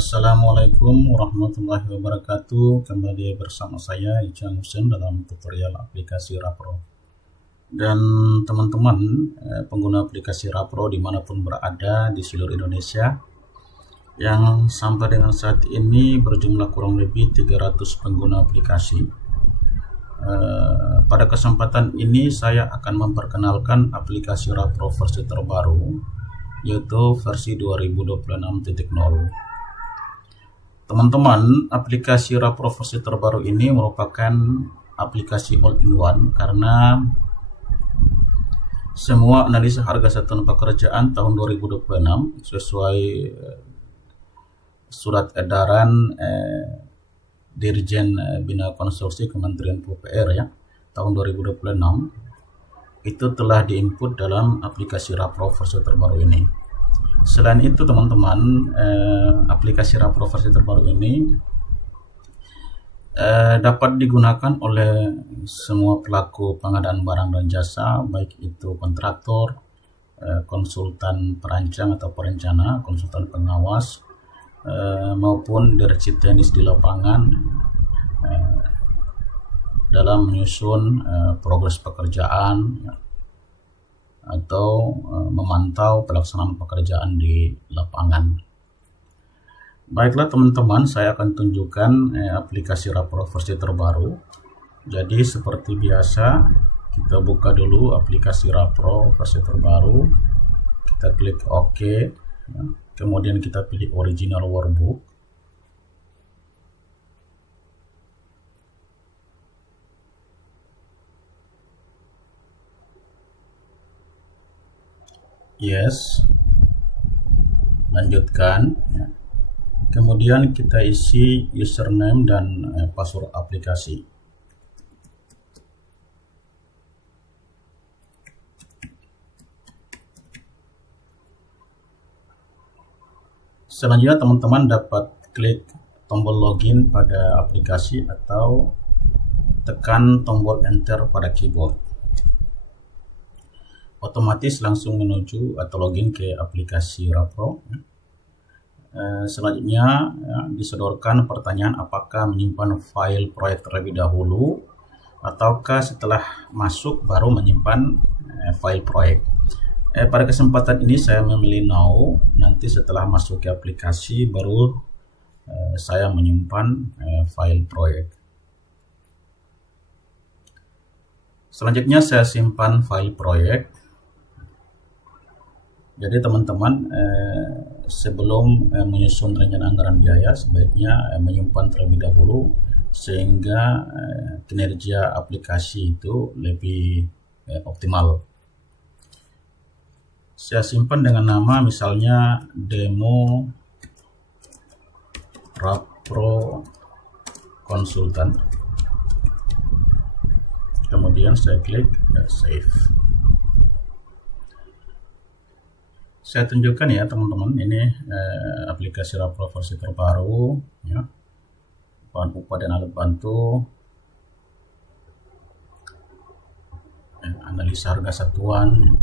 Assalamualaikum warahmatullahi wabarakatuh. Kembali bersama saya Ican Husin dalam tutorial aplikasi Rapro. Dan teman-teman pengguna aplikasi Rapro dimanapun berada di seluruh Indonesia yang sampai dengan saat ini berjumlah kurang lebih 300 pengguna aplikasi. Pada kesempatan ini saya akan memperkenalkan aplikasi Rapro versi terbaru, yaitu versi 2026.0. Teman-teman, aplikasi Rapro versi terbaru ini merupakan aplikasi all-in-one karena semua analisa harga satuan pekerjaan tahun 2026 sesuai surat edaran Dirjen Bina Konstruksi Kementerian PUPR ya tahun 2026 itu telah diinput dalam aplikasi Rapro versi terbaru ini. Selain itu teman-teman, aplikasi Rapro versi terbaru ini dapat digunakan oleh semua pelaku pengadaan barang dan jasa, baik itu kontraktor, konsultan perancang atau perencana, konsultan pengawas, maupun direksi teknis di lapangan dalam menyusun progres pekerjaan atau memantau pelaksanaan pekerjaan di lapangan. Baiklah teman-teman, saya akan tunjukkan aplikasi Rapro versi terbaru. Jadi seperti biasa, kita buka dulu aplikasi Rapro versi terbaru. Kita klik OK, kemudian kita pilih original workbook. Yes, lanjutkan. Kemudian kita isi username dan password aplikasi. Selanjutnya teman-teman dapat klik tombol login pada aplikasi atau tekan tombol enter pada keyboard. Otomatis langsung menuju atau login ke aplikasi Rapro. Selanjutnya disodorkan pertanyaan apakah menyimpan file proyek terlebih dahulu ataukah setelah masuk baru menyimpan file proyek. Pada kesempatan ini saya memilih no, nanti setelah masuk ke aplikasi baru saya menyimpan file proyek. Selanjutnya saya simpan file proyek. Jadi teman-teman sebelum menyusun rencana anggaran biaya sebaiknya menyimpan terlebih dahulu sehingga kinerja aplikasi itu lebih optimal. Saya simpan dengan nama misalnya demo Rapro Konsultan. Kemudian saya klik save. Saya tunjukkan ya teman-teman, ini aplikasi Rapro versi terbaru ya. Bahan upah dan alat bantu, analisa harga satuan,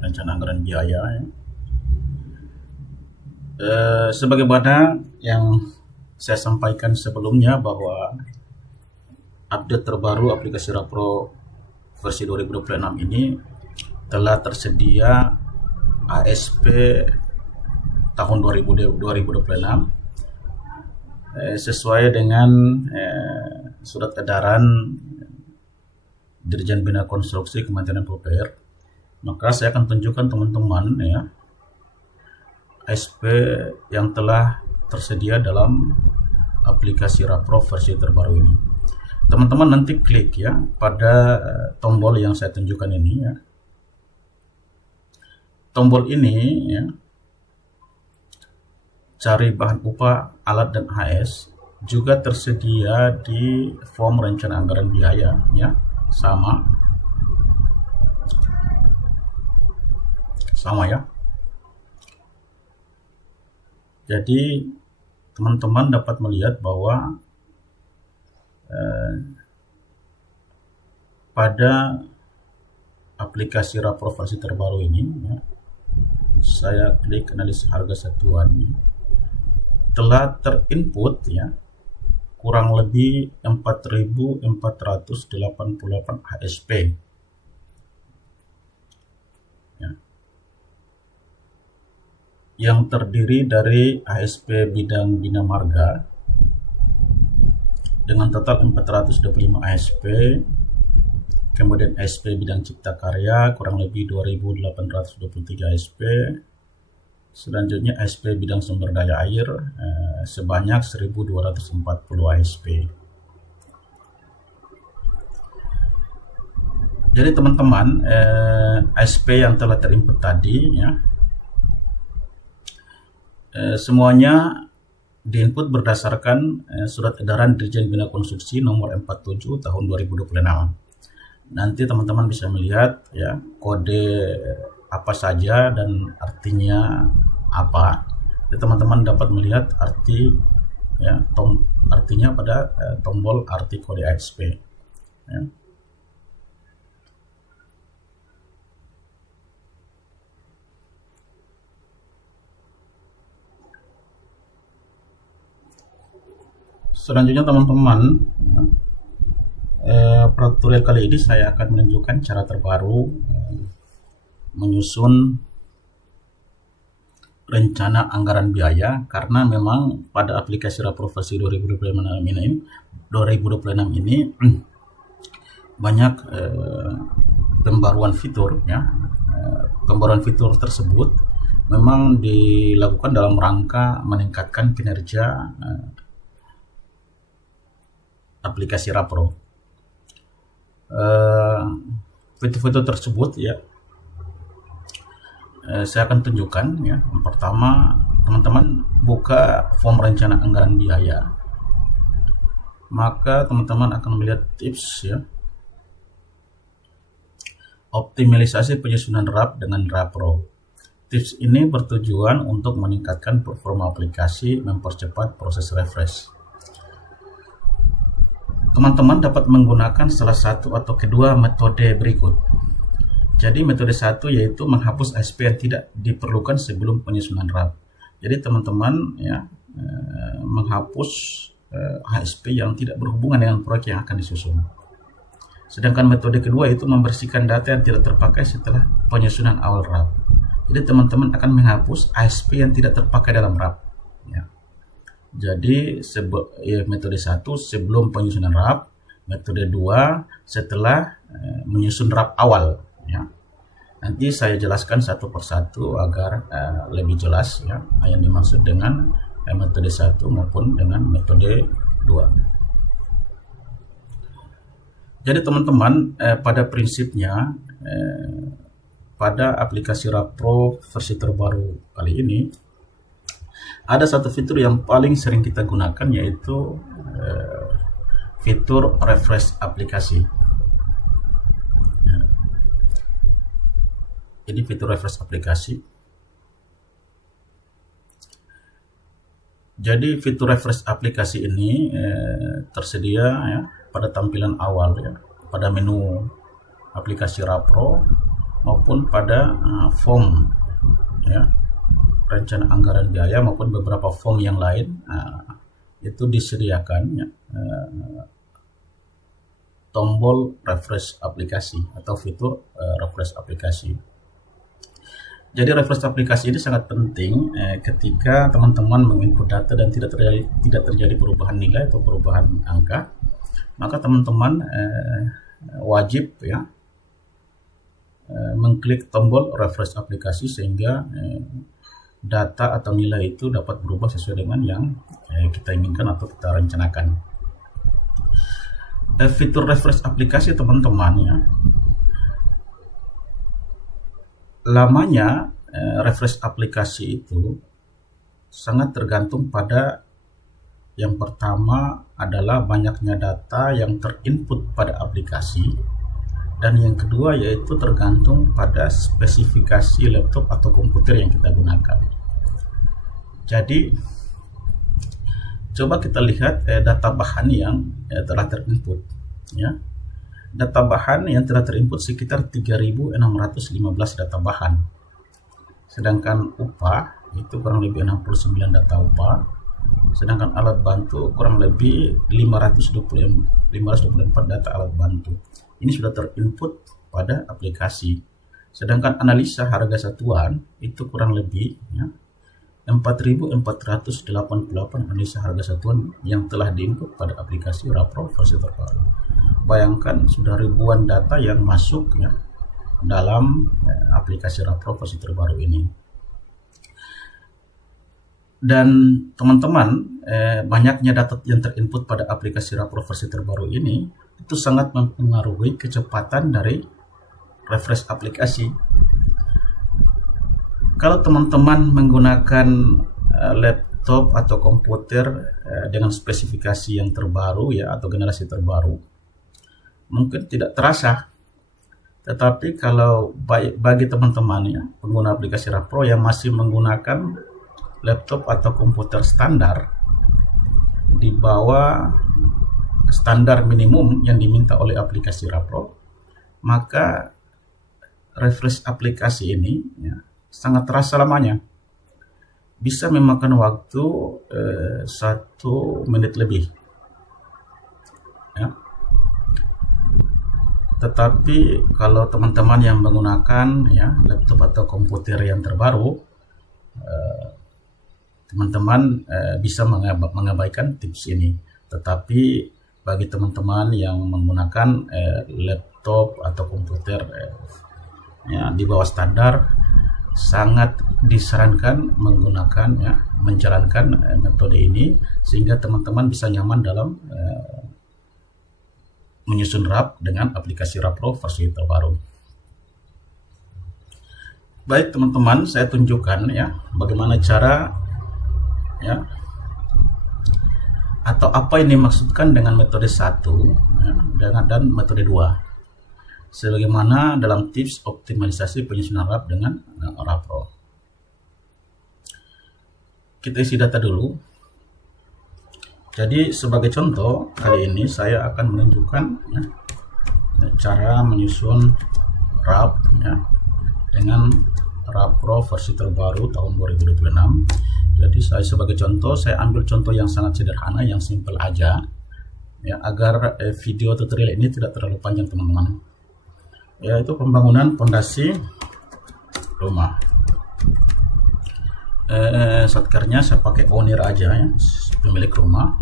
rencana anggaran biaya ya. Sebagaimana yang saya sampaikan sebelumnya bahwa update terbaru aplikasi Rapro versi 2026 ini telah tersedia ASP tahun 2026 sesuai dengan surat edaran Dirjen Bina Konstruksi Kementerian PUPR. Maka saya akan tunjukkan teman-teman ya ASP yang telah tersedia dalam aplikasi Rapro versi terbaru ini. Teman-teman nanti klik ya pada tombol yang saya tunjukkan ini ya. Tombol ini ya, cari bahan upah, alat dan HS juga tersedia di form rencana anggaran biaya ya, sama ya. Jadi teman-teman dapat melihat bahwa pada aplikasi Rapro versi terbaru ini, ya, saya klik analisa harga satuan, ya, telah terinput ya kurang lebih 4.488 HSP, ya, yang terdiri dari HSP bidang Bina Marga dengan total 425 HSP, kemudian HSP bidang Cipta Karya kurang lebih 2.823 HSP, selanjutnya HSP bidang sumber daya air sebanyak 1.240 HSP. Jadi teman-teman, HSP yang telah terinput tadi, ya, semuanya diinput berdasarkan surat edaran Dirjen Bina Konstruksi nomor 47 tahun 2026. Nanti teman-teman bisa melihat ya kode apa saja dan artinya apa. Jadi teman-teman dapat melihat arti ya artinya pada tombol arti kode HSP, ya. Selanjutnya teman-teman, pada tutorial kali ini saya akan menunjukkan cara terbaru menyusun rencana anggaran biaya, karena memang pada aplikasi Rapro versi 2026 ini banyak pembaruan fitur, ya. Pembaruan fitur tersebut memang dilakukan dalam rangka meningkatkan kinerja aplikasi Rapro. Fitur-fitur tersebut ya saya akan tunjukkan, ya. Yang pertama, teman-teman buka form rencana anggaran biaya, maka teman-teman akan melihat tips, ya, optimalisasi penyusunan RAP dengan Rapro. Tips ini bertujuan untuk meningkatkan performa aplikasi, mempercepat proses refresh. Teman-teman dapat menggunakan salah satu atau kedua metode berikut. Jadi metode satu yaitu menghapus HSP yang tidak diperlukan sebelum penyusunan RAP. Jadi teman-teman ya menghapus HSP yang tidak berhubungan dengan proyek yang akan disusun. Sedangkan metode kedua yaitu membersihkan data yang tidak terpakai setelah penyusunan awal RAP. Jadi teman-teman akan menghapus HSP yang tidak terpakai dalam RAP, ya. Jadi metode 1 sebelum penyusunan RAP, metode 2 setelah menyusun RAP awal, ya. Nanti saya jelaskan satu persatu agar lebih jelas, ya, yang dimaksud dengan metode 1 maupun dengan metode 2. Jadi teman-teman, pada prinsipnya pada aplikasi Rapro versi terbaru kali ini ada satu fitur yang paling sering kita gunakan, yaitu fitur refresh aplikasi. Ini fitur refresh aplikasi. Jadi fitur refresh aplikasi ini tersedia ya pada tampilan awal, ya, pada menu aplikasi Rapro maupun pada form, ya, rencana anggaran biaya maupun beberapa form yang lain. Itu disediakan, ya, tombol refresh aplikasi atau fitur refresh aplikasi. Jadi refresh aplikasi ini sangat penting ketika teman-teman menginput data dan tidak terjadi perubahan nilai atau perubahan angka, maka teman-teman wajib, ya, mengklik tombol refresh aplikasi sehingga data atau nilai itu dapat berubah sesuai dengan yang kita inginkan atau kita rencanakan. Fitur refresh aplikasi teman-teman, ya, lamanya refresh aplikasi itu sangat tergantung pada yang pertama adalah banyaknya data yang terinput pada aplikasi, dan yang kedua yaitu tergantung pada spesifikasi laptop atau komputer yang kita gunakan. Jadi coba kita lihat data bahan yang telah terinput, ya. data bahan yang telah terinput sekitar 3.615 data bahan. Sedangkan upah itu kurang lebih 69 data upah. Sedangkan alat bantu kurang lebih 524 data alat bantu. Ini sudah terinput pada aplikasi. Sedangkan analisa harga satuan itu kurang lebih 4.488 analisa harga satuan yang telah diinput pada aplikasi Rapro versi terbaru. Bayangkan sudah ribuan data yang masuk dalam aplikasi Rapro versi terbaru ini. Dan teman-teman, banyaknya data yang terinput pada aplikasi Rapro versi terbaru ini itu sangat mempengaruhi kecepatan dari refresh aplikasi. Kalau teman-teman menggunakan laptop atau komputer dengan spesifikasi yang terbaru atau generasi terbaru, mungkin tidak terasa. Tetapi kalau bagi teman-teman pengguna aplikasi Rapro yang masih menggunakan laptop atau komputer standar di bawah standar minimum yang diminta oleh aplikasi Rapro, maka refresh aplikasi ini sangat terasa lamanya. Bisa memakan waktu 1 menit lebih. Tetapi kalau teman-teman yang menggunakan laptop atau komputer yang terbaru, teman-teman bisa mengabaikan tips ini. Tetapi bagi teman-teman yang menggunakan laptop atau komputer di bawah standar, sangat disarankan menjalankan metode ini sehingga teman-teman bisa nyaman dalam menyusun RAP dengan aplikasi Rapro versi terbaru. Baik teman-teman, saya tunjukkan bagaimana cara atau apa yang dimaksudkan dengan metode 1 dan metode 2 sebagaimana dalam tips optimalisasi penyusunan RAP dengan Rapro. Kita isi data dulu. Jadi sebagai contoh, kali ini saya akan menunjukkan cara menyusun RAP dengan Rapro versi terbaru tahun 2026. Jadi saya sebagai contoh, saya ambil contoh yang sangat sederhana, yang simple aja, agar video tutorial ini tidak terlalu panjang teman-teman. Yaitu pembangunan fondasi rumah. Shortcut-nya saya pakai owner aja pemilik rumah.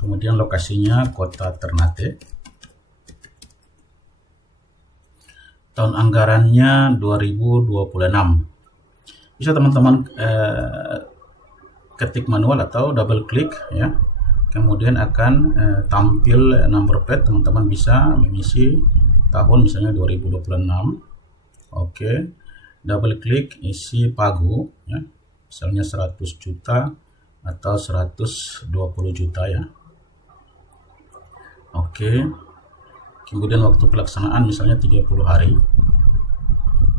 Kemudian lokasinya kota Ternate. Tahun anggarannya 2026. Bisa teman-teman ketik manual atau double klik kemudian akan tampil number plate. Teman-teman bisa mengisi tahun misalnya 2026. Oke, double klik isi pagu misalnya 100 juta atau 120 juta Oke, kemudian waktu pelaksanaan misalnya 30 hari,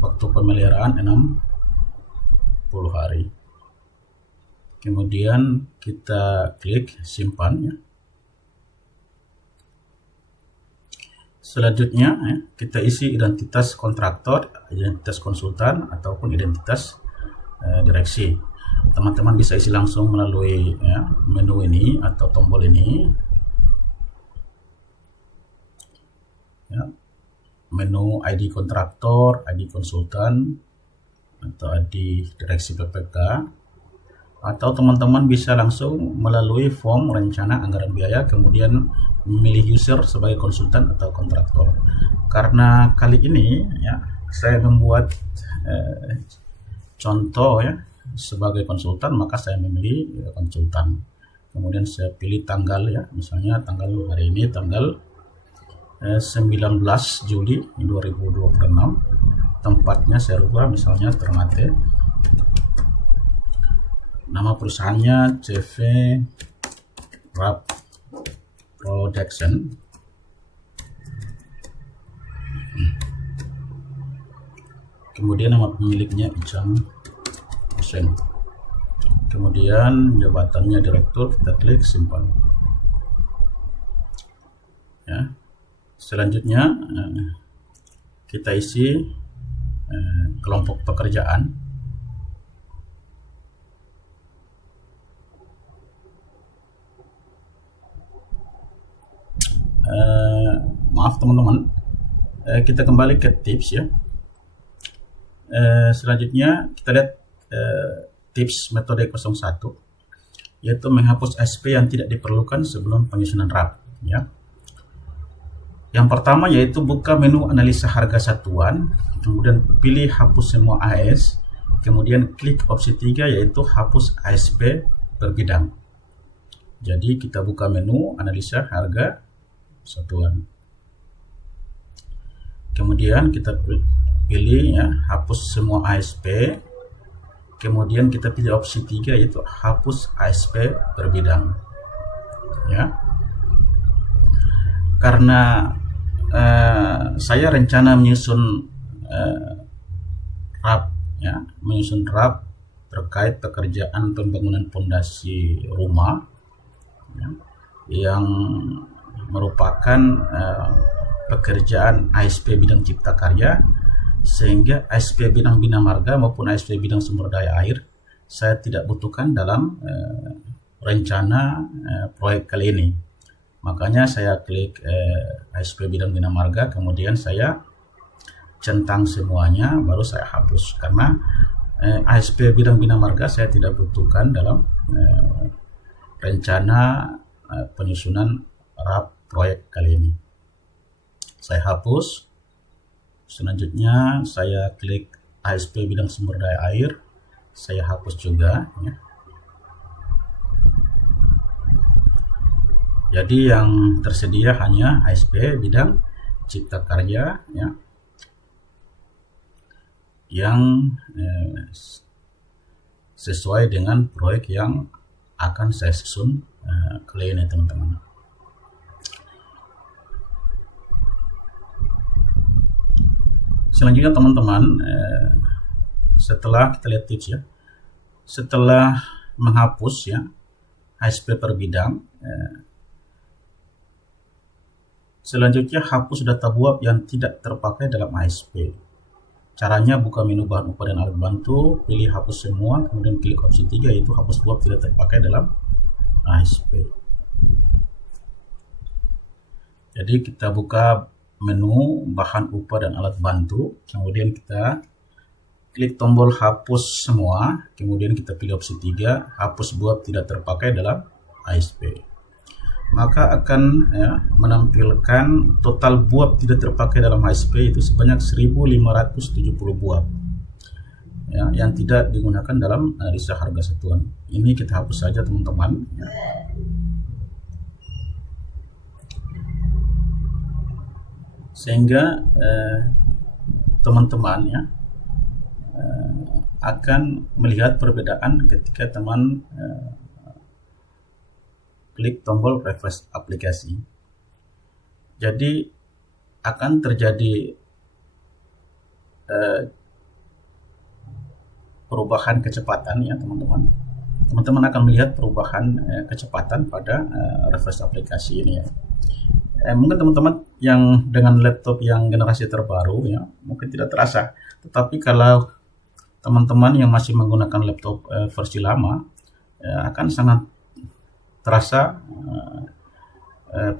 waktu pemeliharaan 60 hari. Kemudian kita klik simpan Selanjutnya kita isi identitas kontraktor, identitas konsultan ataupun identitas direksi. Teman-teman bisa isi langsung melalui menu ini atau tombol ini. Menu ID kontraktor, ID konsultan, atau ID direksi PPK, atau teman-teman bisa langsung melalui form rencana anggaran biaya kemudian memilih user sebagai konsultan atau kontraktor. Karena kali ini saya membuat contoh sebagai konsultan, maka saya memilih konsultan. Kemudian saya pilih tanggal misalnya tanggal hari ini tanggal 19 Juli 2026. Tempatnya saya rubah misalnya Ternate. Nama perusahaannya CV RAP Production. Kemudian nama pemiliknya Ijam Hussein. Kemudian jabatannya direktur, kita klik simpan. Selanjutnya kita isi kelompok pekerjaan. Maaf teman-teman, kita kembali ke tips ya. Selanjutnya kita lihat tips metode 01, yaitu menghapus ASP yang tidak diperlukan sebelum penyusunan RAP ya. Yang pertama yaitu buka menu analisa harga satuan, kemudian pilih hapus semua AS, kemudian klik opsi 3 yaitu hapus ASP per bidang. Jadi kita buka menu analisa harga satuan, kemudian kita pilih ya hapus semua ASP, kemudian kita pilih opsi 3 yaitu hapus ASP per bidang ya. Karena saya rencana menyusun RAP ya, menyusun RAP terkait pekerjaan pembangunan fondasi rumah ya, yang merupakan pekerjaan ASP bidang cipta karya, sehingga ASP bidang bina marga maupun ASP bidang sumber daya air saya tidak butuhkan dalam rencana proyek kali ini. Makanya saya klik ASP bidang bina marga, kemudian saya centang semuanya, baru saya hapus. Karena ASP bidang bina marga saya tidak butuhkan dalam rencana penyusunan RAP proyek kali ini. Saya hapus. Selanjutnya saya klik ASP bidang sumber daya air, saya hapus juga ya. Jadi yang tersedia hanya ASP bidang cipta karya ya, yang sesuai dengan proyek yang akan saya susun kali ini teman-teman. Selanjutnya teman-teman, setelah kita lihat tips ya, setelah menghapus ya ASP per bidang, selanjutnya hapus data buap yang tidak terpakai dalam ASP. Caranya buka menu bahan upah dan alat bantu, pilih hapus semua, kemudian klik opsi 3 yaitu hapus buap tidak terpakai dalam ASP. Jadi kita buka menu bahan upah dan alat bantu, kemudian kita klik tombol hapus semua, kemudian kita pilih opsi 3 hapus buap tidak terpakai dalam ASP. Maka akan ya, menampilkan total buap tidak terpakai dalam ASP itu sebanyak 1570 buap ya, yang tidak digunakan dalam analisa harga satuan. Ini kita hapus saja teman-teman ya. Sehingga teman-teman ya akan melihat perbedaan ketika teman klik tombol refresh aplikasi. Jadi akan terjadi perubahan kecepatan ya teman-teman. Teman-teman akan melihat perubahan kecepatan pada refresh aplikasi ini ya. Mungkin teman-teman yang dengan laptop yang generasi terbaru ya mungkin tidak terasa, tetapi kalau teman-teman yang masih menggunakan laptop versi lama akan sangat terasa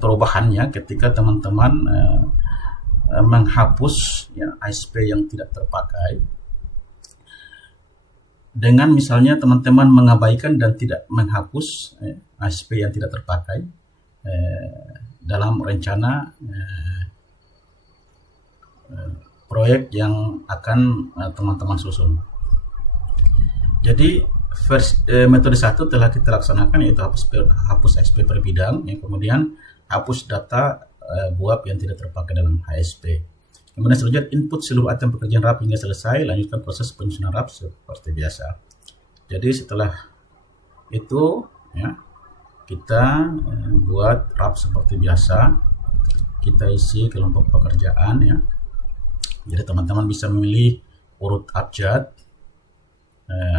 perubahannya ketika teman-teman menghapus ya, ASP yang tidak terpakai, dengan misalnya teman-teman mengabaikan dan tidak menghapus ASP yang tidak terpakai dalam rencana proyek yang akan teman-teman susun. Jadi metode 1 telah kita laksanakan, yaitu hapus ASP per bidang ya, kemudian hapus data buap yang tidak terpakai dalam ASP. Kemudian selanjutnya input seluruh item pekerjaan RAP hingga selesai, lanjutkan proses penyusunan RAP seperti biasa. Jadi setelah itu ya kita buat RAP seperti biasa, kita isi kelompok pekerjaan ya. Jadi teman-teman bisa memilih urut abjad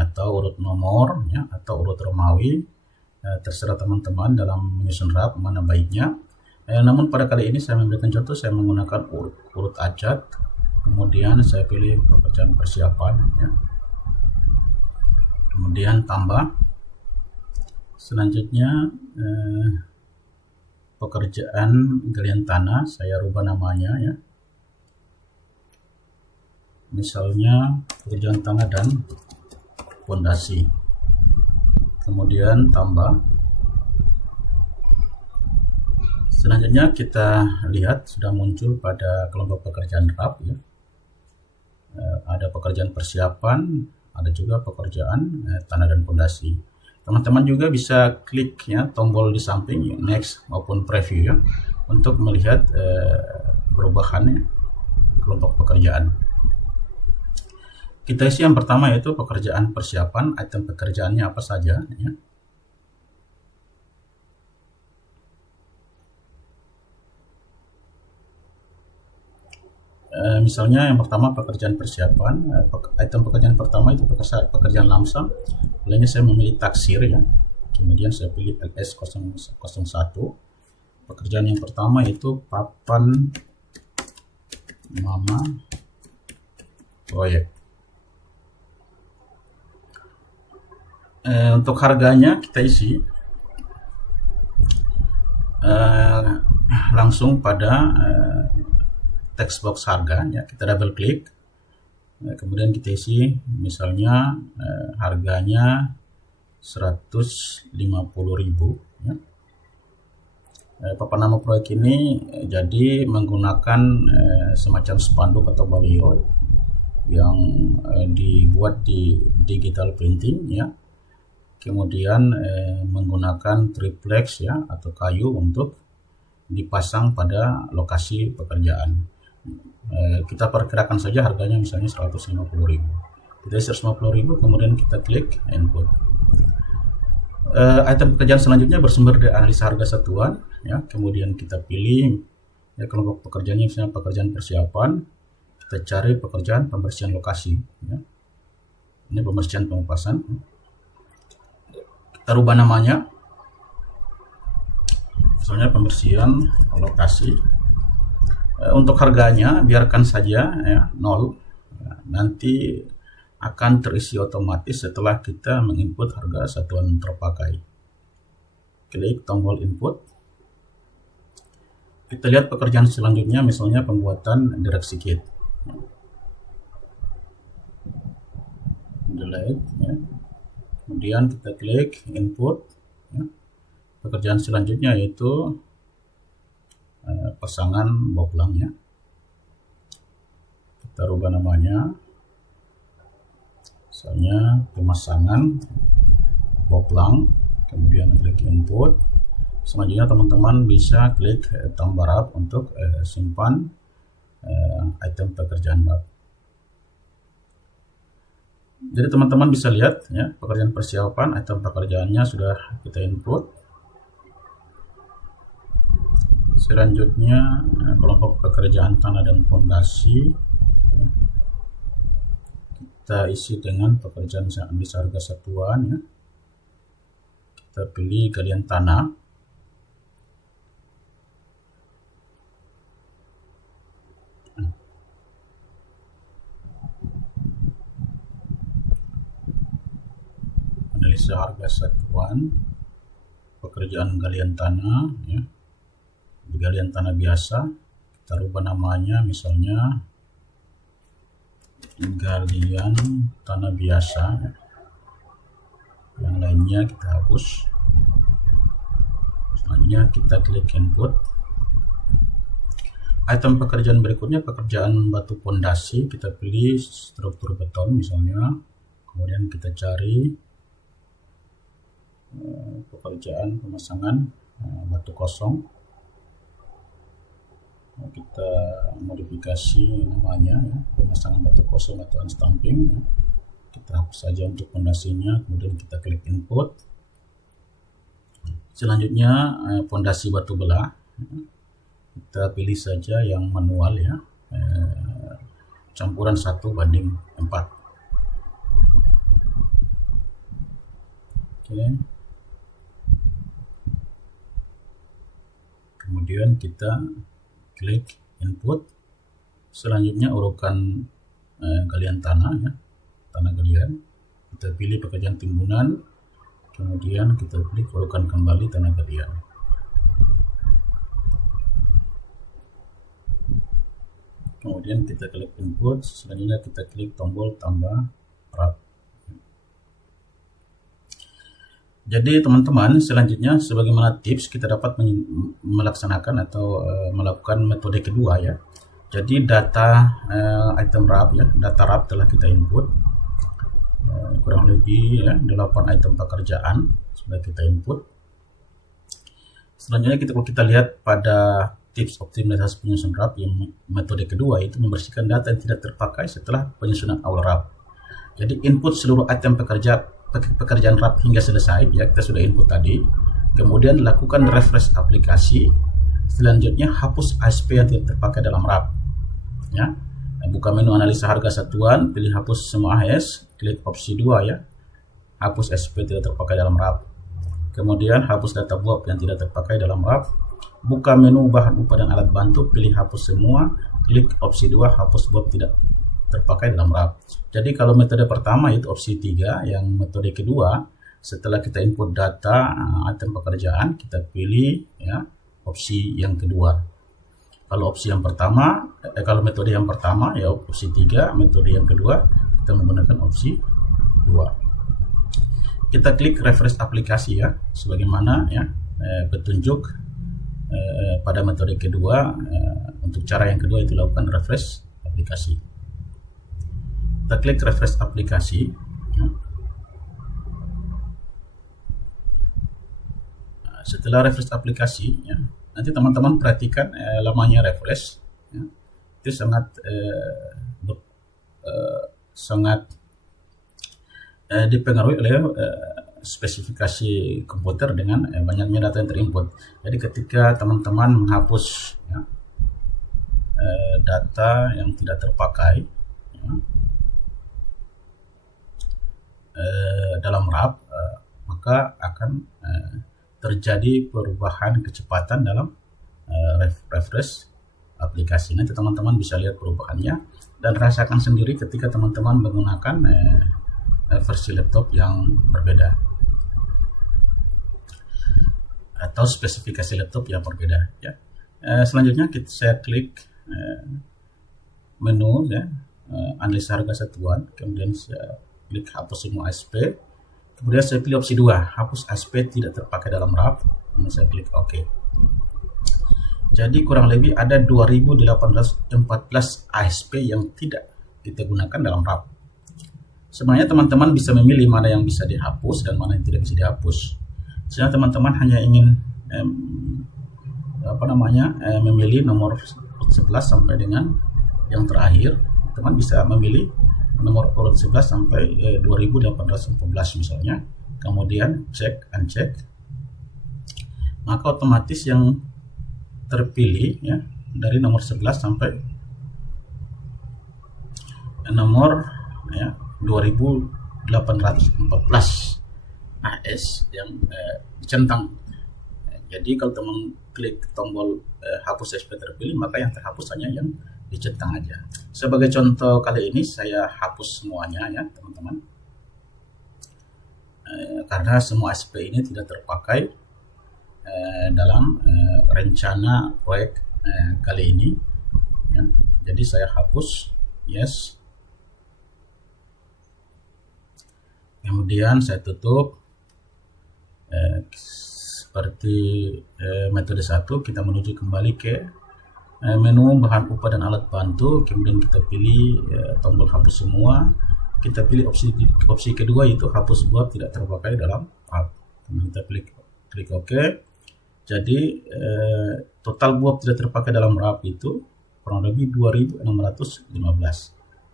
atau urut nomor ya, atau urut Romawi, terserah teman-teman dalam menyusun RAP mana baiknya. Namun pada kali ini saya memberikan contoh, saya menggunakan urut acak, kemudian saya pilih pekerjaan persiapan, ya. Kemudian tambah. Selanjutnya pekerjaan galian tanah, saya rubah namanya, ya. Misalnya pekerjaan tanah dan fondasi. Kemudian tambah. Selanjutnya kita lihat sudah muncul pada kelompok pekerjaan RAP, ya. Ada pekerjaan persiapan, ada juga pekerjaan tanah dan fondasi. Teman-teman juga bisa klik, ya, tombol di samping next maupun preview, ya, untuk melihat perubahannya kelompok pekerjaan. Kita isi yang pertama yaitu pekerjaan persiapan, item pekerjaannya apa saja, ya. Misalnya yang pertama pekerjaan persiapan, item pekerjaan pertama itu pekerjaan lamsam. Mulanya saya memilih taksir, ya. Kemudian saya pilih LS001. Pekerjaan yang pertama itu papan mama proyek. Untuk harganya kita isi langsung pada text box harga, ya. Kita double klik, kemudian kita isi misalnya harganya 150.000, ya. Papan nama proyek ini jadi menggunakan semacam spanduk atau baliho yang dibuat di digital printing, ya. Kemudian menggunakan triplex, ya, atau kayu untuk dipasang pada lokasi pekerjaan. Kita perkirakan saja harganya misalnya 150.000. Kita isi 150.000, kemudian kita klik input. Item pekerjaan selanjutnya bersumber dari analisa harga satuan, ya. Kemudian kita pilih, ya, kelompok pekerjaannya misalnya pekerjaan persiapan. Kita cari pekerjaan pembersihan lokasi, ya. Ini pembersihan pengupasan. Kita rubah namanya, misalnya pembersihan lokasi. Untuk harganya biarkan saja, ya, 0. Nanti akan terisi otomatis setelah kita menginput harga satuan terpakai. Klik tombol input. Kita lihat pekerjaan selanjutnya, misalnya pembuatan direksi kit. Delete, ya. Kemudian kita klik input, ya. Pekerjaan selanjutnya yaitu pasangan boplang, ya. Kita rubah namanya, misalnya pemasangan boplang, kemudian klik input. Selanjutnya teman-teman bisa klik tombol RAP untuk simpan item pekerjaan RAP. Jadi teman-teman bisa lihat, ya, pekerjaan persiapan, item pekerjaannya sudah kita input. Selanjutnya kelompok pekerjaan tanah dan fondasi, ya. Kita isi dengan pekerjaan analisa harga satuan, ya. Kita pilih galian tanah. Analisa harga satuan, pekerjaan galian tanah, ya. Di galian tanah biasa kita rubah namanya, misalnya galian tanah biasa, ya. Yang lainnya kita hapus. Selanjutnya kita klik input. Item pekerjaan berikutnya pekerjaan batu pondasi. Kita pilih struktur beton misalnya, kemudian kita cari pekerjaan pemasangan batu kosong. Kita modifikasi namanya, ya, pemasangan batu kosong atau unstamping, ya. Kita hapus saja untuk pondasinya, kemudian kita klik input. Selanjutnya pondasi batu belah, ya. Kita pilih saja yang manual, ya, campuran 1:4. Oke. kemudian kita klik input. Selanjutnya urukan galian tanah, ya, tanah galian. Kita pilih pekerjaan timbunan, kemudian kita klik urukan kembali tanah galian. Kemudian kita klik input, selanjutnya kita klik tombol tambah RAP. Jadi teman-teman, selanjutnya sebagaimana tips kita dapat melaksanakan atau melakukan metode kedua, ya. Jadi data item RAP, ya, data RAP telah kita input, kurang lebih, ya, 8 item pekerjaan sudah kita input. Selanjutnya kalau kita lihat pada tips optimalisasi penyusunan RAP yang metode kedua, itu membersihkan data yang tidak terpakai setelah penyusunan awal RAP. Jadi input seluruh item pekerjaan RAP hingga selesai, ya, kita sudah input tadi. Kemudian lakukan refresh aplikasi. Selanjutnya hapus ASP yang tidak terpakai dalam RAP, ya. Buka menu analisa harga satuan, pilih hapus semua AS, klik opsi 2, ya, hapus SP tidak terpakai dalam RAP. Kemudian hapus data BOP yang tidak terpakai dalam RAP. Buka menu bahan upah dan alat bantu, pilih hapus semua, klik opsi 2, hapus BOP tidak terpakai dalam RAP. Jadi kalau metode pertama itu opsi 3, yang metode kedua setelah kita input data item pekerjaan, kita pilih, ya, opsi yang kedua. Kalau opsi yang pertama, kalau metode yang pertama, ya, opsi 3, metode yang kedua kita menggunakan opsi 2. Kita klik refresh aplikasi, ya, sebagaimana, ya, petunjuk pada metode kedua. Untuk cara yang kedua itu lakukan refresh aplikasi. Kita klik refresh aplikasi, ya. Setelah refresh aplikasi, ya, nanti teman-teman perhatikan lamanya refresh, ya, itu sangat dipengaruhi oleh spesifikasi komputer dengan banyaknya data yang terinput. Jadi ketika teman-teman menghapus, ya, data yang tidak terpakai, ya, dalam RAP, maka akan terjadi perubahan kecepatan dalam refresh aplikasi. Nanti teman-teman bisa lihat perubahannya dan rasakan sendiri ketika teman-teman menggunakan versi laptop yang berbeda atau spesifikasi laptop yang berbeda, ya. Selanjutnya saya klik menu, ya, analisa harga satuan, kemudian saya klik hapus semua ASP. Kemudian saya pilih opsi 2, hapus ASP tidak terpakai dalam RAP. Kemudian saya klik OK. Jadi kurang lebih ada 2814 ASP yang tidak kita gunakan dalam RAP. Sebenarnya teman-teman bisa memilih mana yang bisa dihapus dan mana yang tidak bisa dihapus. Jika teman-teman hanya ingin memilih nomor 11 sampai dengan yang terakhir, teman bisa memilih nomor urut 11 sampai 2814 misalnya, kemudian cek uncheck, maka otomatis yang terpilih, ya, dari nomor 11 sampai nomor, ya, 2814 AS yang dicentang. Jadi kalau teman klik tombol hapus SP terpilih, maka yang terhapus hanya yang dicentang aja. Sebagai contoh kali ini saya hapus semuanya, ya, teman-teman, karena semua SP ini tidak terpakai dalam rencana proyek kali ini, ya. Jadi saya hapus, yes, kemudian saya tutup. Seperti metode 1, kita menuju kembali ke menu bahan upah dan alat bantu, kemudian kita pilih tombol hapus semua, kita pilih opsi kedua yaitu hapus BOP tidak terpakai dalam RAP. Kemudian kita klik OK. Jadi total BOP tidak terpakai dalam RAP itu kurang lebih 2615.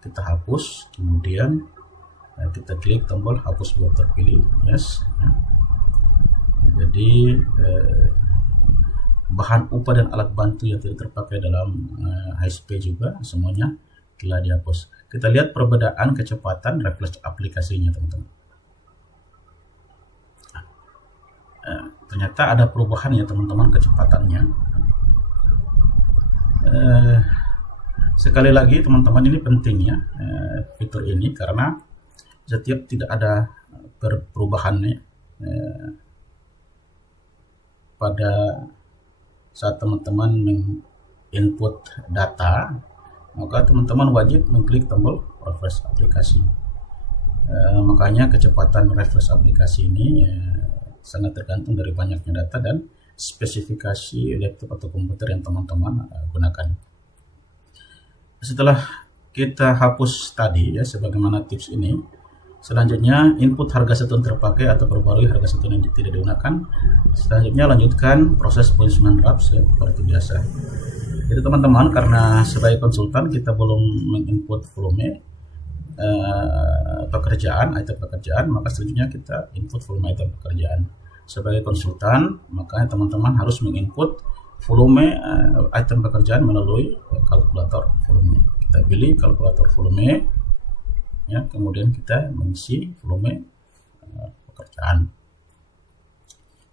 Kita hapus, kemudian kita klik tombol hapus BOP terpilih, yes, ya. Jadi bahan upah dan alat bantu yang tidak terpakai dalam HSP juga semuanya telah dihapus. Kita lihat perbedaan kecepatan refresh aplikasinya, teman-teman. Ternyata ada perubahan, ya, teman-teman, kecepatannya. Eh, Sekali lagi teman-teman, ini penting ya, fitur ini, karena setiap tidak ada perubahan ya, pada saat teman-teman input data, maka teman-teman wajib mengklik tombol refresh aplikasi. Makanya kecepatan refresh aplikasi ini sangat tergantung dari banyaknya data dan spesifikasi laptop atau komputer yang teman-teman gunakan. Setelah kita hapus tadi ya, sebagaimana tips ini, selanjutnya input harga satuan terpakai atau perbarui harga satuan yang tidak digunakan. Selanjutnya lanjutkan proses penyusunan RAP seperti biasa. Jadi teman-teman, karena sebagai konsultan kita belum menginput volume pekerjaan, item pekerjaan, maka selanjutnya kita input volume item pekerjaan. Sebagai konsultan, maka teman-teman harus menginput volume item pekerjaan melalui kalkulator volume. Kita pilih kalkulator volume ya, kemudian kita mengisi volume pekerjaan.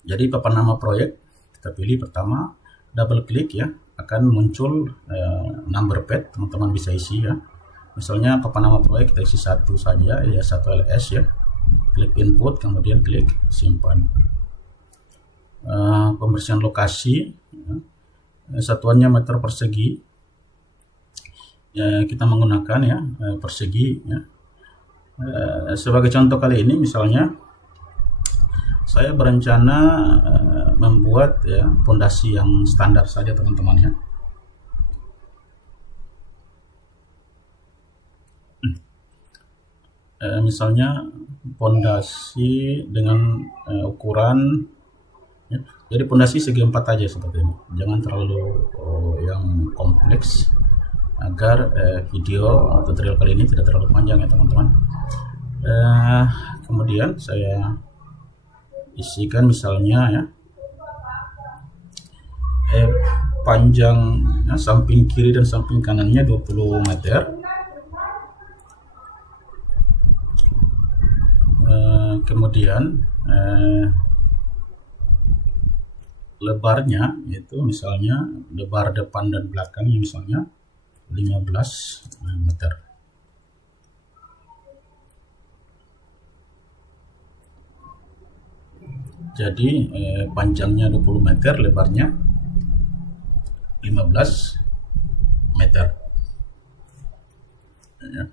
Jadi papan nama proyek kita pilih pertama, double klik ya, akan muncul number pad, teman-teman bisa isi ya. Misalnya papan nama proyek kita isi satu saja ya, 1 LS ya. Klik input, kemudian klik simpan. Pembersihan lokasi ya. Satuannya meter persegi ya, kita menggunakan ya persegi ya. Sebagai contoh kali ini misalnya saya berencana membuat ya pondasi yang standar saja teman-teman ya. Misalnya pondasi dengan ukuran ya, jadi pondasi segi 4 aja seperti ini, jangan terlalu yang kompleks, agar video tutorial kali ini tidak terlalu panjang ya teman-teman. Kemudian saya isikan misalnya ya panjang ya, samping kiri dan samping kanannya 20 meter. Kemudian lebarnya itu misalnya lebar depan dan belakangnya misalnya 15 meter. Jadi panjangnya 20 meter, lebarnya 15 meter ya.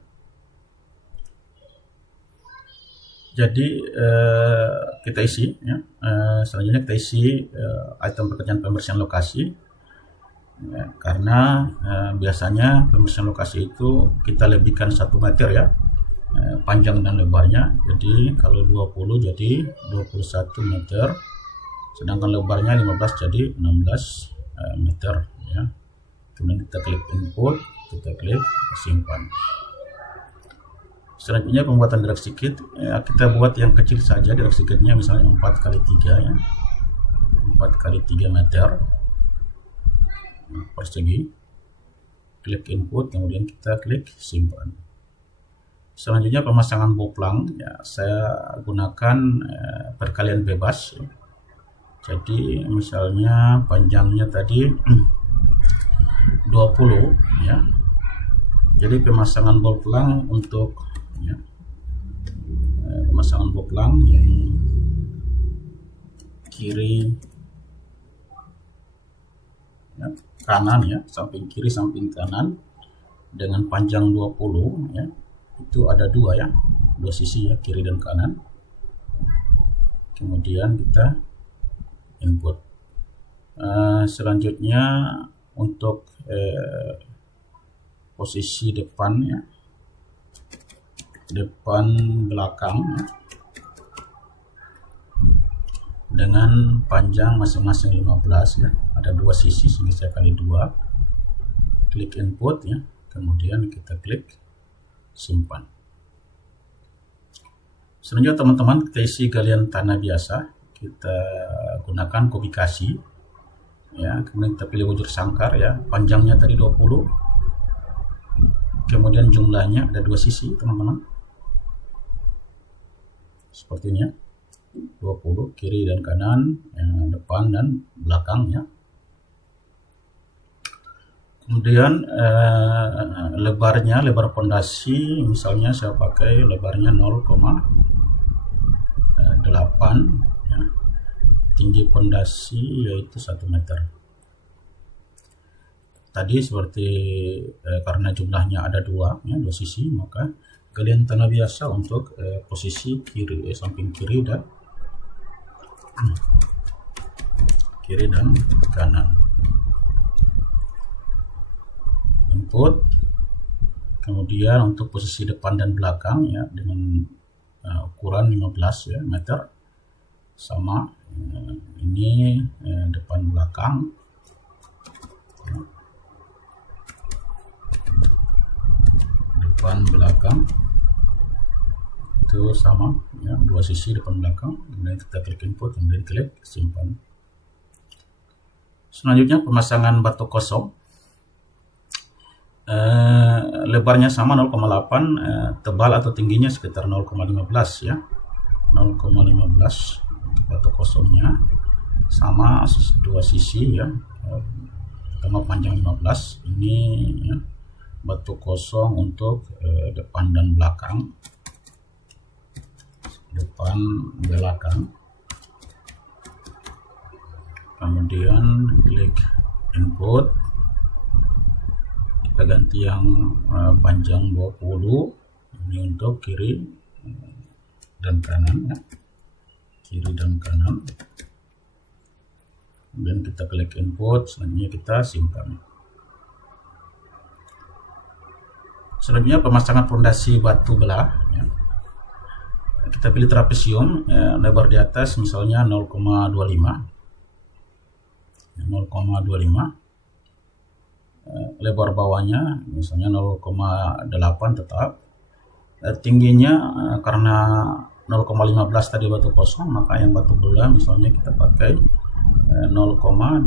Jadi kita isi ya. Selanjutnya kita isi item pekerjaan pembersihan lokasi ya, karena biasanya pembersihan lokasi itu kita lebihkan 1 meter ya, panjang dan lebarnya. Jadi kalau 20 jadi 21 meter, sedangkan lebarnya 15 jadi 16 meter ya. Kemudian kita klik input, kita klik simpan. Selanjutnya pembuatan direction sheet ya, kita buat yang kecil saja. Direction sheetnya misalnya 4x3 ya, 4x3 meter persegi. Klik input, kemudian kita klik simpan. Selanjutnya pemasangan boplang ya, saya gunakan perkalian bebas ya. Jadi misalnya panjangnya tadi 20 ya, jadi pemasangan boplang untuk ya, pemasangan boplang yang kiri ya, kanan ya, samping kiri samping kanan dengan panjang 20 ya, itu ada dua ya, dua sisi ya, kiri dan kanan. Kemudian kita input. Selanjutnya untuk posisi depan ya, depan belakang ya, dengan panjang masing-masing 15 ya, ada dua sisi sehingga saya kali 2. Klik input ya, kemudian kita klik simpan. Selanjutnya teman-teman, kita isi galian tanah biasa, kita gunakan kubikasi ya, kemudian kita pilih wujud sangkar ya, panjangnya tadi 20, kemudian jumlahnya ada dua sisi teman-teman seperti ini ya, 20 kiri dan kanan ya, depan dan belakang ya. Kemudian lebar pondasi misalnya saya pakai lebarnya 0,8 ya. Tinggi pondasi yaitu 1 meter. Tadi seperti karena jumlahnya ada dua sisi, maka galian tanah biasa untuk posisi kiri, samping kiri dan kanan. Input, kemudian untuk posisi depan dan belakang ya dengan ukuran 15 ya, meter sama ini depan belakang ya. Depan belakang itu sama ya, dua sisi depan belakang. Kemudian kita klik input, kemudian klik simpan. Selanjutnya pemasangan batu kosong. Lebarnya sama 0,8, tebal atau tingginya sekitar 0,15 ya, 0,15. Batu kosongnya sama dua sisi ya, pertama panjang 15. Ini ya, batu kosong untuk depan dan belakang, kemudian klik input, kita ganti yang panjang 20, ini untuk kiri dan kanan ya, kiri dan kanan. Kemudian kita klik input, selanjutnya kita simpan. Selanjutnya pemasangan pondasi batu belah ya. Kita pilih trapesium ya, lebar di atas misalnya 0,25 ya, 0,25. Lebar bawahnya misalnya 0,8 tetap. Tingginya karena 0,15 tadi batu kosong, maka yang batu belah misalnya kita pakai 0,85.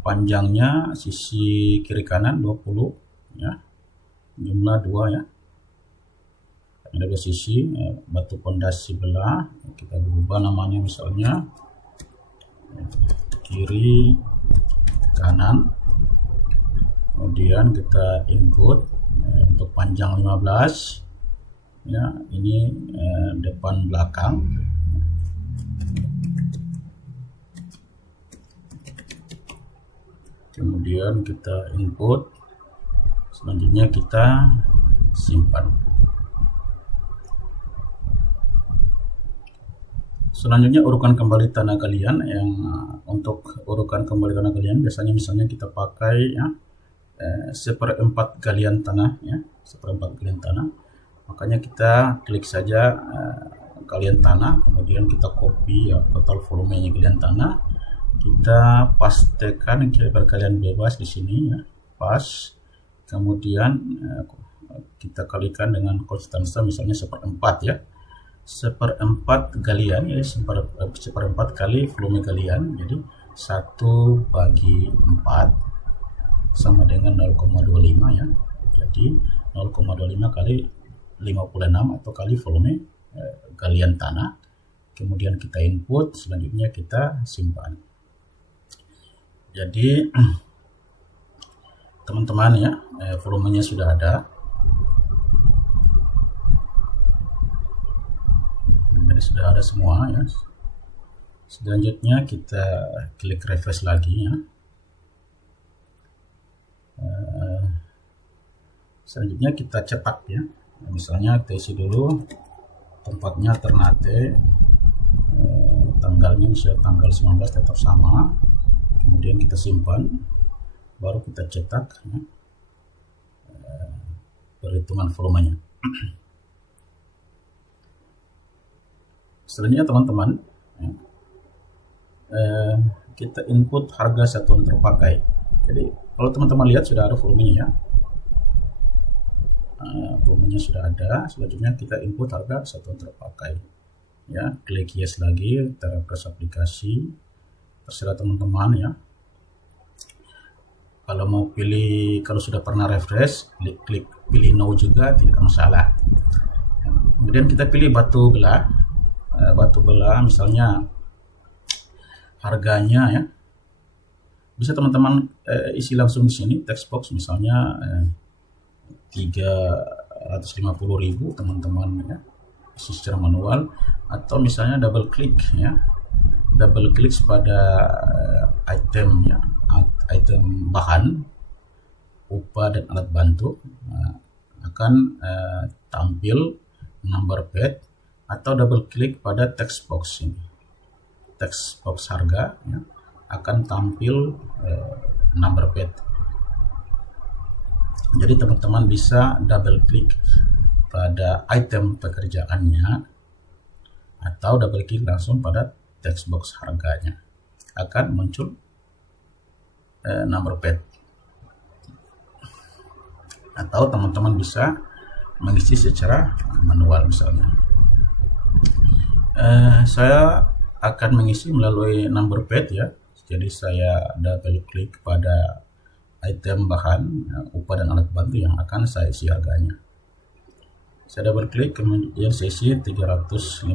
Panjangnya sisi kiri kanan 20 ya, jumlah 2 ya. Ada dua sisi batu pondasi belah, kita berubah namanya misalnya kiri kanan. Kemudian kita input untuk panjang 15 ya, ini depan belakang. Kemudian kita input, selanjutnya kita simpan. Selanjutnya urukan kembali tanah galian. Yang untuk urukan kembali tanah galian biasanya misalnya kita pakai ya, 1/4 galian tanah ya, 1/4 galian tanah. Makanya kita klik saja galian tanah, kemudian kita copy ya, total volumenya galian tanah. Kita pastekan ke pergalian bebas di sini ya, pas. Kemudian kita kalikan dengan konstansa misalnya 1/4 ya. 1/4 galian ya, 1/4 kali volume galian, jadi 1/4 sama dengan 0,25 ya, jadi 0,25 kali 56 atau kali volume galian tanah. Kemudian kita input, selanjutnya kita simpan. Jadi teman-teman ya, volumenya sudah ada. Jadi sudah ada semua ya. Selanjutnya kita klik refresh lagi ya. Selanjutnya kita cetak ya. Misalnya kita isi dulu tempatnya Ternate, tanggalnya misalnya tanggal 19 tetap sama. Kemudian kita simpan, baru kita cetak ya, perhitungan volumenya. Selanjutnya teman-teman ya, kita input harga satuan terpakai. Jadi kalau teman-teman lihat sudah ada volumenya ya, volumenya sudah ada. Selanjutnya kita input harga satuan terpakai ya, klik yes lagi, kita refresh aplikasi. Terserah teman-teman ya, kalau mau pilih, kalau sudah pernah refresh klik pilih no juga tidak masalah. Kemudian kita pilih batu belah. Batu belah misalnya harganya ya Bisa teman-teman isi langsung di sini text box, misalnya 350.000 teman-teman ya, isi secara manual, atau misalnya double klik ya, double klik pada item ya, item bahan, upah dan alat bantu, akan tampil number pad, atau double klik pada text box ini, text box harga ya, akan tampil number pad. Jadi teman-teman bisa double klik pada item pekerjaannya, atau double klik langsung pada text box harganya, akan muncul number pad. Atau teman-teman bisa mengisi secara manual misalnya. Saya akan mengisi melalui number pad ya. Jadi saya double klik pada item bahan, upah dan alat bantu yang akan saya isi harganya. Saya double klik, kemudian saya isi 350.000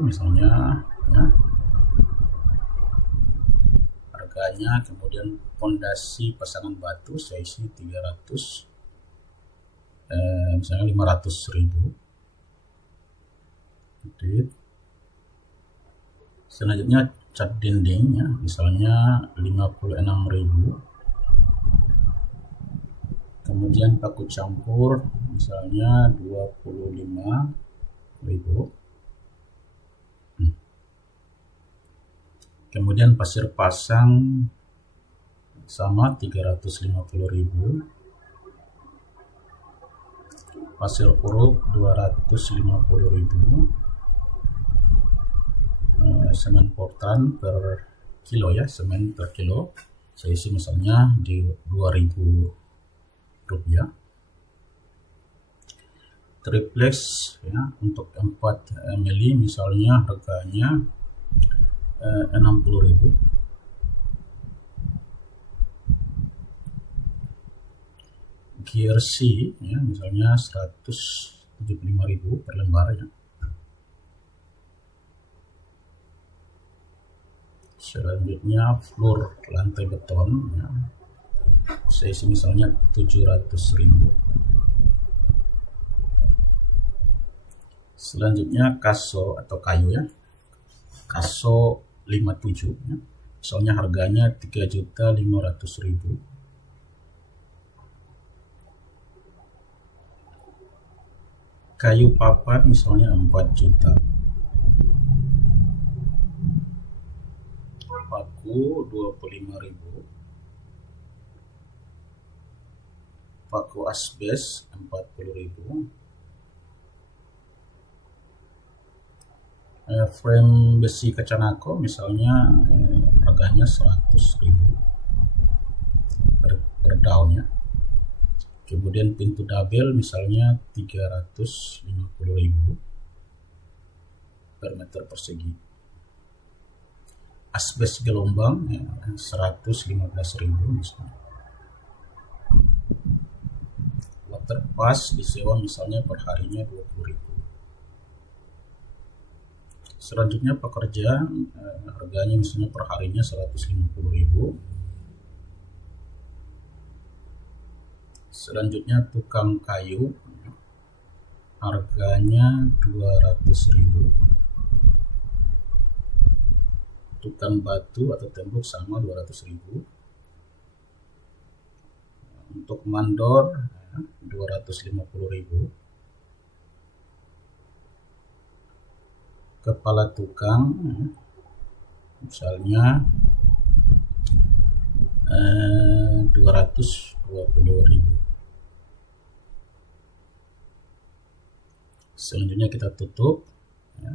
misalnya ya, harganya. Kemudian fondasi pasangan batu saya isi 300, misalnya 500.000. Selanjutnya cat dinding ya, misalnya 56.000. Kemudian paku campur misalnya 25.000. Kemudian pasir pasang sama 350.000. Pasir uruk 250.000. Semen portan per kilo ya, semen per kilo saya isi misalnya di 2.000 rupiah. Triplex ya, untuk 4 mili misalnya harganya 60.000. Gear C ya, misalnya 175.000 per lembar ya. Selanjutnya floor lantai beton ya, saya isi misalnya 700.000. Selanjutnya kaso atau kayu ya, kaso 57 ya, misalnya harganya 3.500.000. Kayu papat misalnya 4 juta. Paku 25.000. Paku asbes 40.000. Frame besi kaca nako misalnya harganya 100.000 per daun ya. Kemudian pintu double misalnya 350.000 per meter persegi. Asbes gelombang ya, 115.000 misalnya. Water pass disewa misalnya per harinya 20.000. Selanjutnya pekerja harganya misalnya per harinya 150.000. Selanjutnya tukang kayu harganya 200.000. Tukang batu atau tembok sama 200.000. Untuk mandor 250.000. Kepala tukang misalnya 220.000. Selanjutnya kita tutup ya.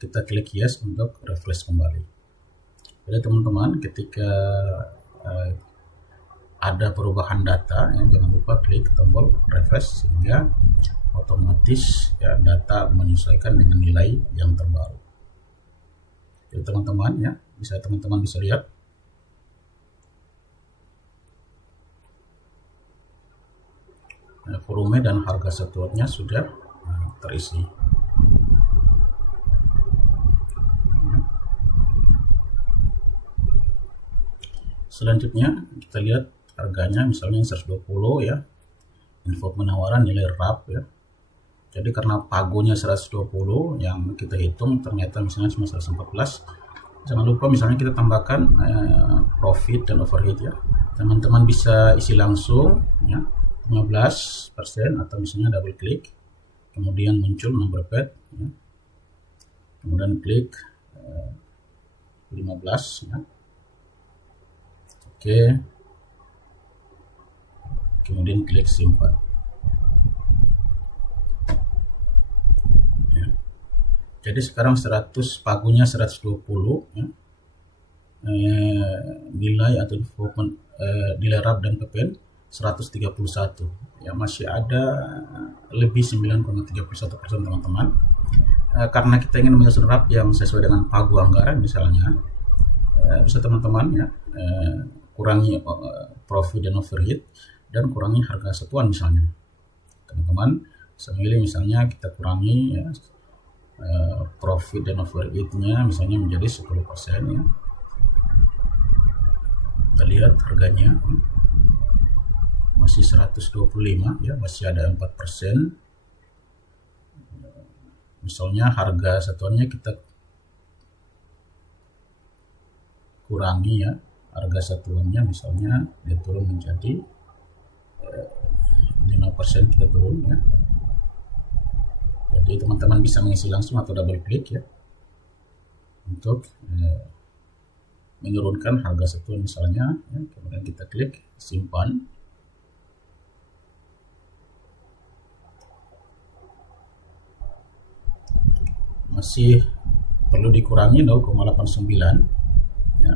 Kita klik yes untuk refresh kembali. Jadi teman-teman, ketika ada perubahan data ya, jangan lupa klik tombol refresh sehingga otomatis ya, data menyesuaikan dengan nilai yang terbaru. Jadi teman-teman ya, teman-teman bisa lihat volume dan harga satuannya sudah terisi. Selanjutnya kita lihat harganya, misalnya 120 ya, info penawaran nilai RAP ya. Jadi karena pagonya 120 yang kita hitung ternyata misalnya cuma 114, jangan lupa misalnya kita tambahkan profit dan overhead ya. Teman-teman bisa isi langsung ya, 15% atau misalnya double klik, kemudian muncul number pad ya. Kemudian klik 15 ya. Oke. Kemudian klik simpan. Ya. Jadi sekarang 100 pagunya 120 ya. Nilai atau nilai RAP dan PPN 131 ya, masih ada lebih 9,31% teman-teman. Karena kita ingin menyusun RAP yang sesuai dengan pagu anggaran misalnya, bisa teman-teman ya kurangi profit dan overhead dan kurangi harga satuan misalnya. Teman-teman bisa milih misalnya kita kurangi ya, profit dan overhead-nya misalnya menjadi 10% ya. Kita lihat harganya masih 125 ya, masih ada 4%. Misalnya harga satuannya kita kurangi ya, harga satuannya misalnya dia turun menjadi 5%, kita turun ya. Jadi teman-teman bisa mengisi langsung atau double klik ya untuk menurunkan harga satuan misalnya ya. Kemudian kita klik simpan. Masih perlu dikurangi 0,89 ya.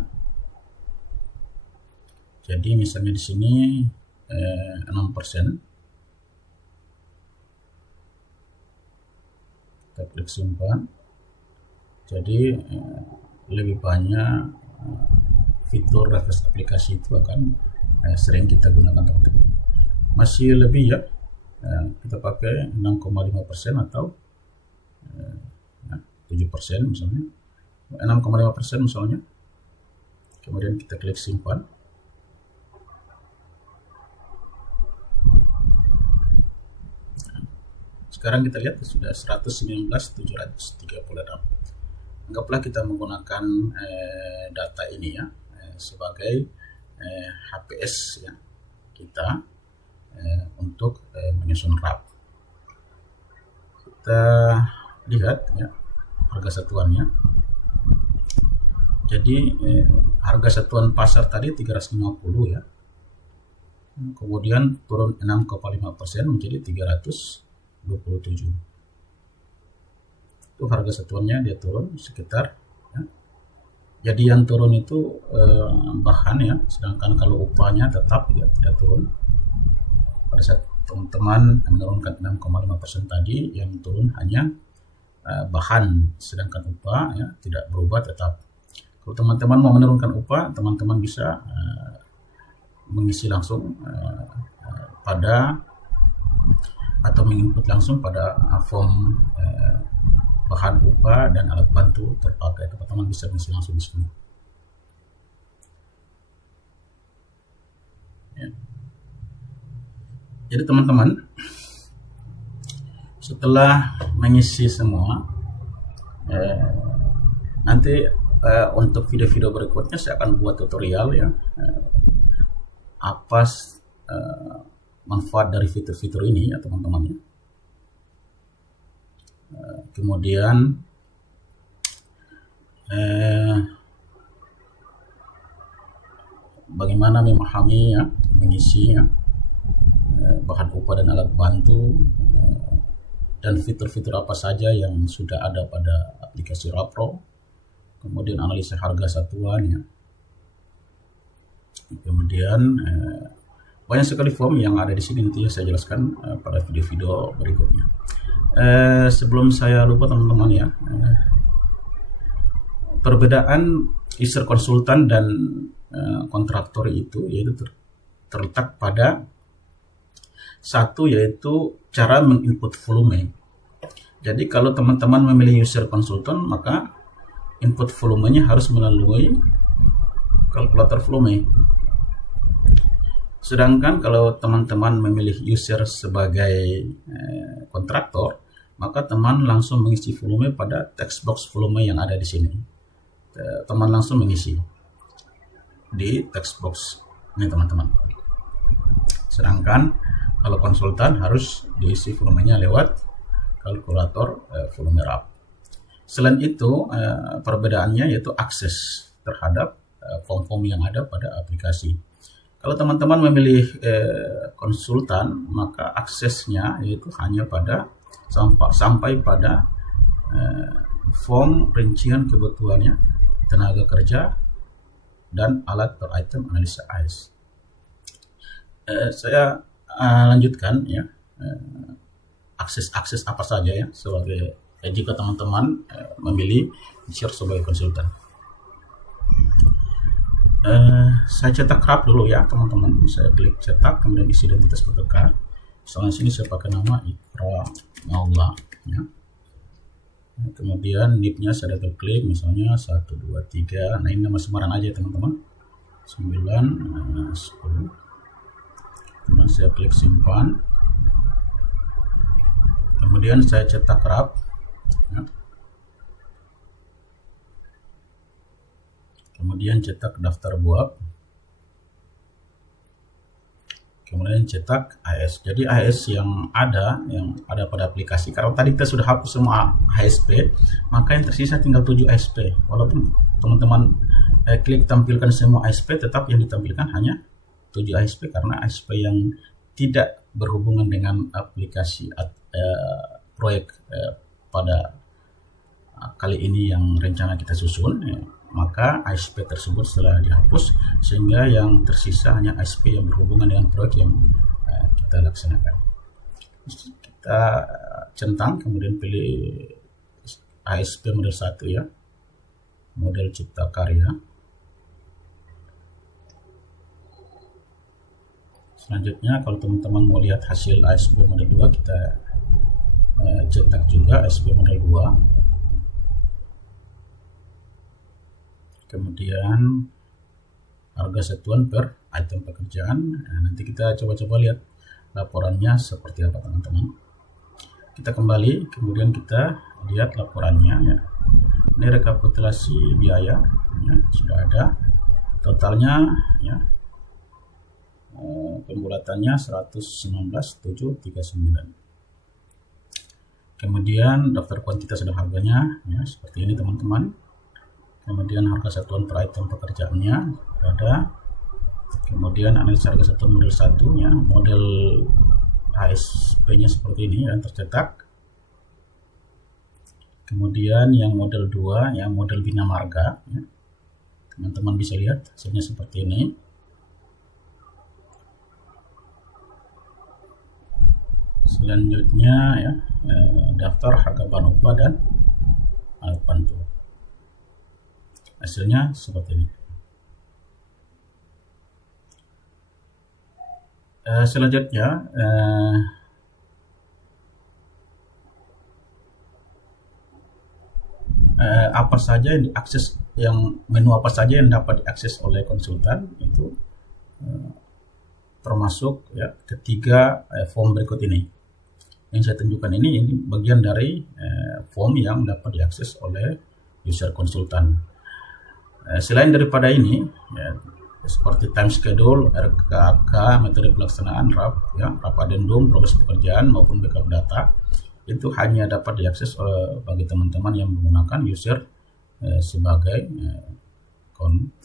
Jadi misalnya di sini 6%. Kita klik simpan. Jadi lebih banyak fitur reverse aplikasi itu akan sering kita gunakan teman-teman. Masih lebih ya, kita pakai 6,5% atau 7% misalnya, 6,5% misalnya. Kemudian kita klik simpan. Sekarang kita lihat sudah 119.736. Anggaplah kita menggunakan data ini ya sebagai HPS ya kita untuk menyusun RAP. Kita lihat ya harga satuannya. Jadi harga satuan pasar tadi 350 ya. Kemudian turun 6,5% menjadi 327. Itu harga satuannya dia turun sekitar ya. Jadi yang turun itu bahan ya, sedangkan kalau upahnya tetap ya tidak turun. Pada saat teman-teman menurunkan 6,5% tadi, yang turun hanya bahan, sedangkan upah ya tidak berubah tetap. Kalau teman-teman mau menurunkan upah, teman-teman bisa mengisi langsung pada atau menginput langsung pada form bahan upah dan alat bantu terpakai. Teman-teman bisa mengisi langsung di sini. Ya. Jadi teman-teman, setelah mengisi semua, nanti untuk video-video berikutnya saya akan buat tutorial ya, apa manfaat dari fitur-fitur ini ya teman-teman ya. Kemudian bagaimana memahami ya, mengisi ya, bahan upah dan alat bantu, dan fitur-fitur apa saja yang sudah ada pada aplikasi Rapro. Kemudian analisa harga satuan ya. Kemudian banyak sekali form yang ada di sini, nanti ya saya jelaskan pada video-video berikutnya. Sebelum saya lupa teman-teman ya, perbedaan user konsultan dan kontraktor itu yaitu terletak pada satu, yaitu cara menginput volume. Jadi kalau teman-teman memilih user konsultan, maka input volumenya harus melalui kalkulator volume. Sedangkan kalau teman-teman memilih user sebagai kontraktor, maka teman langsung mengisi volume pada text box volume yang ada di sini. Teman langsung mengisi di text box ini teman-teman. Sedangkan kalau konsultan harus diisi volumenya lewat kalkulator volume RAP. Selain itu, perbedaannya yaitu akses terhadap form-form yang ada pada aplikasi. Kalau teman-teman memilih konsultan, maka aksesnya yaitu hanya pada sampai pada form rincian kebutuhannya, tenaga kerja, dan alat per item analisa AS. Saya lanjutkan ya, akses apa saja ya sebagai jika teman-teman memilih share sebagai konsultan. Saya cetak RAP dulu ya teman-teman. Saya klik cetak, kemudian isi identitas PPK. Misalnya sini saya pakai nama Ikra Maula ya. Kemudian NIP-nya saya double klik, misalnya 1, 2, 3. Nah ini nama samaran aja teman-teman. 9, 10. Kemudian saya klik simpan. Kemudian saya cetak RAP ya. Kemudian cetak daftar buab, kemudian cetak AS. Jadi AS yang ada pada aplikasi, karena tadi kita sudah hapus semua ASP, maka yang tersisa tinggal 7 ASP. Walaupun teman-teman klik tampilkan semua ASP, tetap yang ditampilkan hanya 7 ASP, karena ASP yang tidak berhubungan dengan aplikasi proyek pada kali ini yang rencana kita susun ya. Maka ASP tersebut setelah dihapus, sehingga yang tersisa hanya ASP yang berhubungan dengan proyek yang kita laksanakan. Kita centang, kemudian pilih ASP model 1 ya, model cipta karya. Selanjutnya kalau teman-teman mau lihat hasil ASP model 2, kita cetak juga ASP model 2. Kemudian harga satuan per item pekerjaan. Nah, nanti kita coba-coba lihat laporannya seperti apa teman-teman. Kita kembali, kemudian kita lihat laporannya ya. Ini rekapitulasi biaya ya, sudah ada totalnya ya. Pembulatannya 119.739. Kemudian daftar kuantitas dan harganya ya, seperti ini teman-teman. Kemudian harga satuan per item pekerjaannya ada. Kemudian analisa harga satuan model 1 ya, model ASP-nya seperti ini yang tercetak. Kemudian yang model 2 ya, model Bina Marga ya. Teman-teman bisa lihat hasilnya seperti ini. Selanjutnya ya, daftar harga bahan upah dan alat bantu. Hasilnya seperti ini. Selanjutnya apa saja yang diakses, menu apa saja yang dapat diakses oleh konsultan itu termasuk ya ketiga form berikut ini. Yang saya tunjukkan ini bagian dari form yang dapat diakses oleh user konsultan. Selain daripada ini ya, seperti time schedule, RKK, metode pelaksanaan RAP ya, RAP addendum, progres pekerjaan maupun backup data, itu hanya dapat diakses bagi teman-teman yang menggunakan user sebagai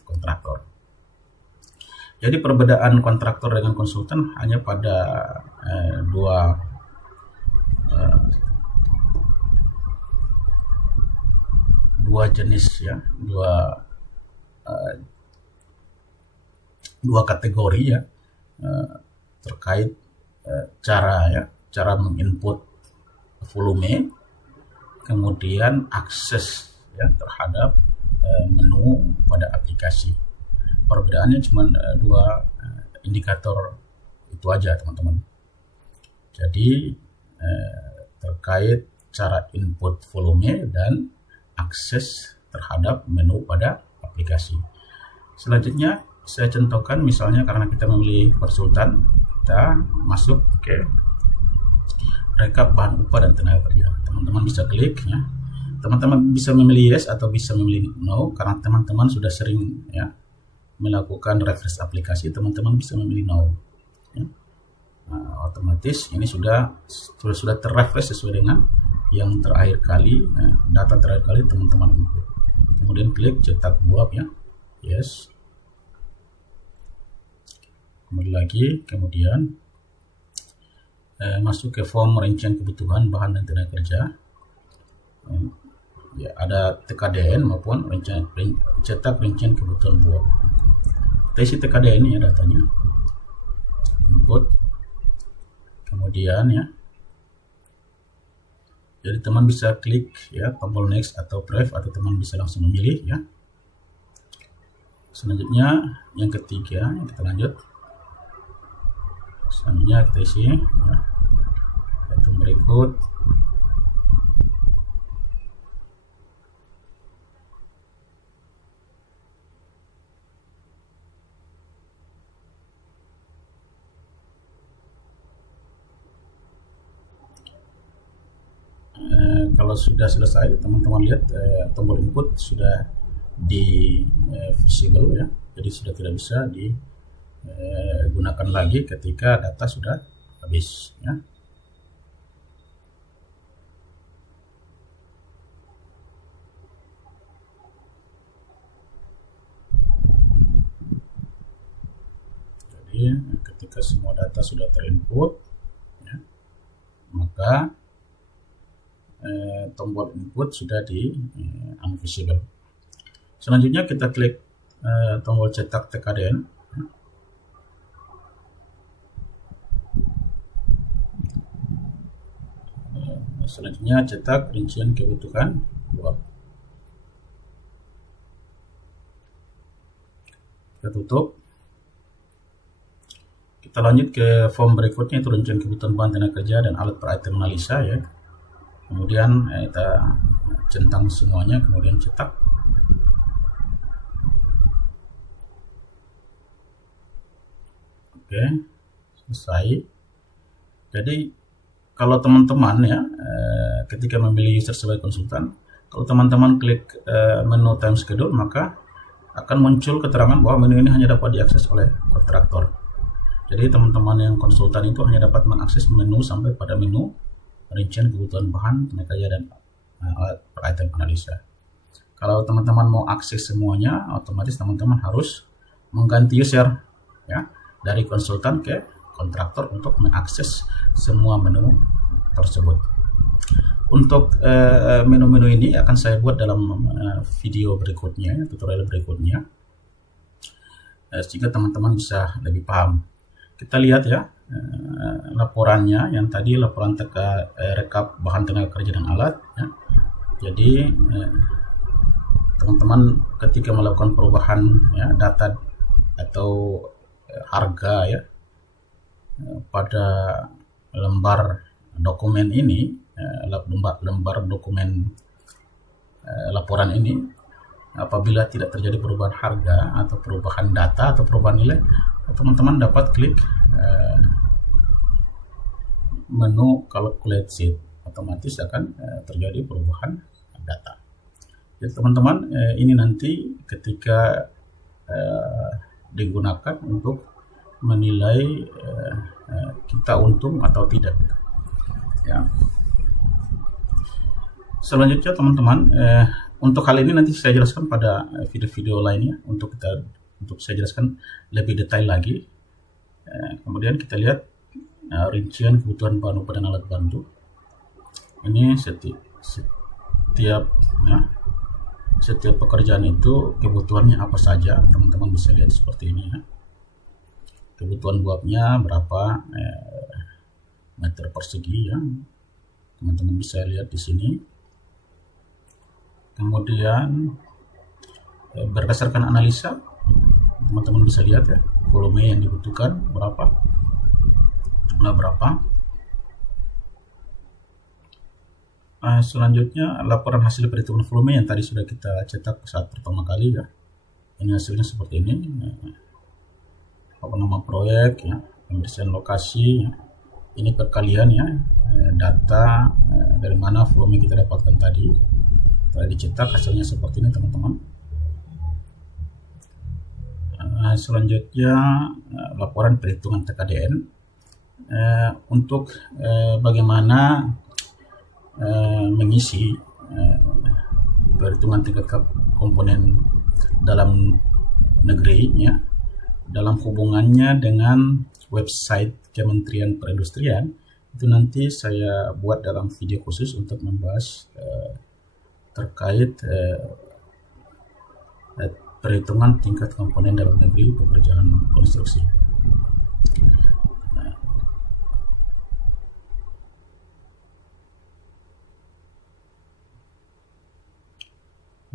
kontraktor. Jadi perbedaan kontraktor dengan konsultan hanya pada dua jenis ya, dua kategori ya, terkait cara menginput volume, kemudian akses ya terhadap menu pada aplikasi. Perbedaannya cuma dua indikator itu aja teman-teman. Jadi terkait cara input volume dan akses terhadap menu pada aplikasi. Selanjutnya saya contohkan misalnya karena kita memilih konsultan, kita masuk ke rekap bahan upah dan tenaga kerja. Teman-teman bisa klik ya. Teman-teman bisa memilih yes atau bisa memilih no, karena teman-teman sudah sering ya melakukan refresh aplikasi, teman-teman bisa memilih no ya. Nah, otomatis ini sudah terrefresh sesuai dengan yang terakhir kali data terakhir kali teman-teman input. Kemudian klik cetak buap ya, yes. Kemudian masuk ke form rincian kebutuhan bahan dan tenaga kerja. Ya, ada TKDN maupun cetak rincian kebutuhan buah. Kita isi TKDN ya datanya, input, kemudian ya. Jadi teman bisa klik ya tombol next atau brave, atau teman bisa langsung memilih ya. Selanjutnya yang ketiga kita lanjut. Selanjutnya kita isi ya, item berikut. Kalau sudah selesai, teman-teman lihat tombol input sudah di visible ya, jadi sudah tidak bisa digunakan lagi ketika data sudah habis ya. Jadi ketika semua data sudah terinput ya, maka tombol input sudah di unvisible. Selanjutnya kita klik tombol cetak TKDN. Selanjutnya cetak rincian kebutuhan buah. Kita tutup. Kita lanjut ke form berikutnya, itu rincian kebutuhan bahan tenaga kerja dan alat per item analisa ya. Kemudian kita centang semuanya, kemudian cetak. Oke, selesai. Jadi kalau teman-teman ya ketika memilih user sebagai konsultan, kalau teman-teman klik menu time schedule, maka akan muncul keterangan bahwa menu ini hanya dapat diakses oleh kontraktor. Jadi teman-teman yang konsultan itu hanya dapat mengakses menu sampai pada menu rincian kebutuhan bahan tenaga kerja dan alat per item analisa. Kalau teman-teman mau akses semuanya, otomatis teman-teman harus mengganti user ya, dari konsultan ke kontraktor untuk mengakses semua menu tersebut. Untuk menu-menu ini akan saya buat dalam video berikutnya, tutorial berikutnya, sehingga teman-teman bisa lebih paham. Kita lihat ya laporannya, yang tadi laporan rekap bahan tenaga kerja dan alat ya. Jadi teman-teman ketika melakukan perubahan ya, data atau harga ya pada lembar dokumen ini, lembar dokumen laporan ini, apabila tidak terjadi perubahan harga atau perubahan data atau perubahan nilai, teman-teman dapat klik menu calculate sheet, otomatis akan terjadi perubahan data. Jadi teman-teman ini nanti ketika digunakan untuk menilai kita untung atau tidak ya. Selanjutnya teman-teman, untuk hal ini nanti saya jelaskan pada video-video lainnya, untuk saya jelaskan lebih detail lagi. Kemudian kita lihat rincian kebutuhan bahan upah dan alat bantu. Ini setiap pekerjaan itu kebutuhannya apa saja, teman-teman bisa lihat seperti ini ya. Kebutuhan buapnya berapa meter persegi ya, teman-teman bisa lihat di sini. Kemudian berdasarkan analisa, teman-teman bisa lihat ya volume yang dibutuhkan berapa, jumlah berapa. Selanjutnya laporan hasil perhitungan volume yang tadi sudah kita cetak saat pertama kali ya. Ini hasilnya seperti ini. Apa nama proyek ya, pembersihan lokasi ya. Ini perkalian ya, data dari mana volume kita dapatkan tadi. Setelah dicetak hasilnya seperti ini teman-teman. Selanjutnya laporan perhitungan TKDN untuk bagaimana mengisi perhitungan tingkat komponen dalam negeri ya, dalam hubungannya dengan website Kementerian Perindustrian. Itu nanti saya buat dalam video khusus untuk membahas terkait perhitungan tingkat komponen dalam negeri pekerjaan konstruksi.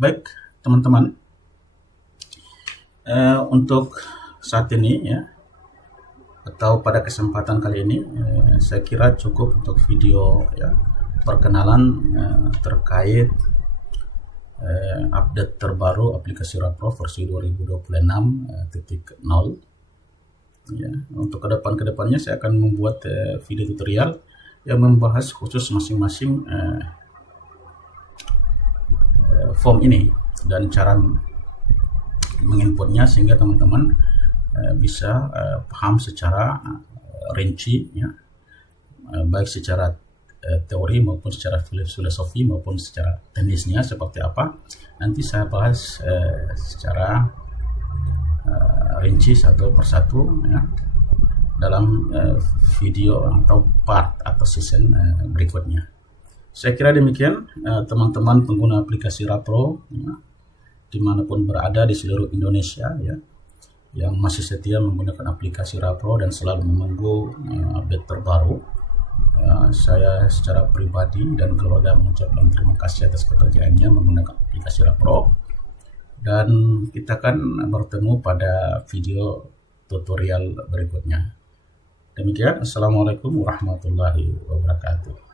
Baik teman-teman, untuk saat ini ya, atau pada kesempatan kali ini saya kira cukup untuk video ya, perkenalan terkait update terbaru aplikasi Rapro versi 2026.0 ya. Untuk kedepannya saya akan membuat video tutorial yang membahas khusus masing-masing form ini dan cara menginputnya, sehingga teman-teman bisa paham secara rinci ya, baik secara teori maupun secara filosofi maupun secara teknisnya seperti apa. Nanti saya bahas secara rinci satu persatu ya, dalam video atau part atau season berikutnya. Saya kira demikian teman-teman pengguna aplikasi Rapro ya, dimanapun berada di seluruh Indonesia ya, yang masih setia menggunakan aplikasi Rapro dan selalu menunggu update terbaru. Saya secara pribadi dan keluarga mengucapkan terima kasih atas kepercayaannya menggunakan aplikasi Rapro, dan kita akan bertemu pada video tutorial berikutnya. Demikian, Assalamualaikum warahmatullahi wabarakatuh.